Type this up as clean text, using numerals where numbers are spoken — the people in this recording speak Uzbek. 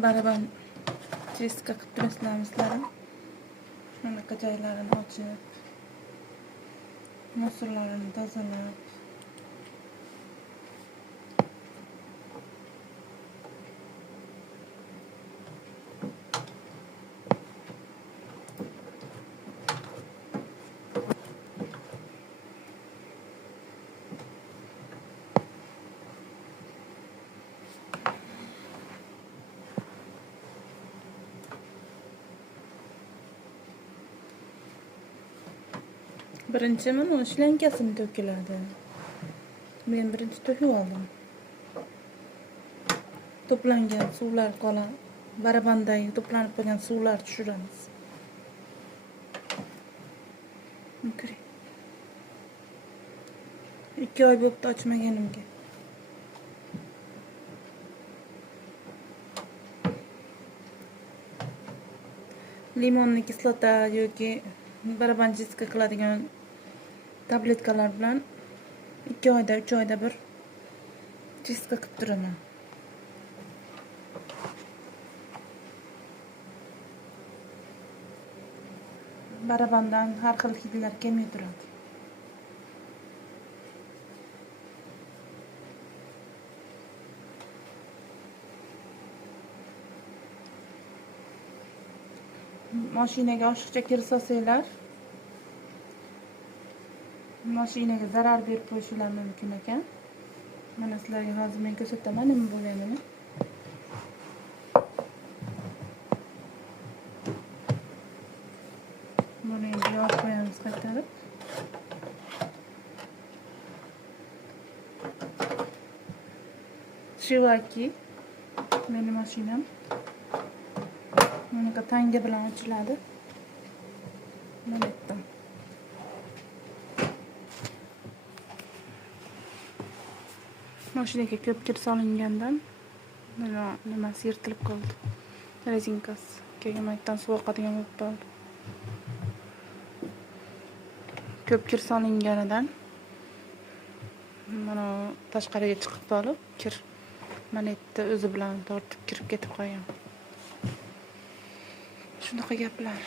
baraban chestka qilib turasizlar. Bunaqa joylarini ochib, musorlarini tozalab, birinchi mana shlenkasini to'kiladi. Men birinchi to'kib oldim. To'plangan suvlar qoladi. Barabandagi to'planib qolgan suvlar tushiramiz. Ko'ring. 2 oy bo'libdi ochmaganimga. Limonni kislota yoki baraban chestka qiladigan tabletkalar bilan 2 oyda 3 oyda bir chestka qilib turaman. Barabandan har xil hidlar kelmay turadi. Mashinaga oshiqcha kir solsanglar, mashinaga zarar berib qo'yishlari mumkin ekan. Mana sizlarga hozir men ko'rsataman nima bo'lganini. Buni endi yopib qo'yamiz qaytarib. Shivaki meni mashinam. Bunaqa tanga bilan ochiladi. Mana bu. Mashinaga ko'p kir solingandan mana nimasi yirtilib qoldi. Rezinkasi kelgandan suv oqadigan bo'lib qoldi. Ko'p kir solinganidan mana tashqariga chiqib qolib, kir manetni o'zi bilan tortib kirib ketib qolgan. Shunaqa gaplar.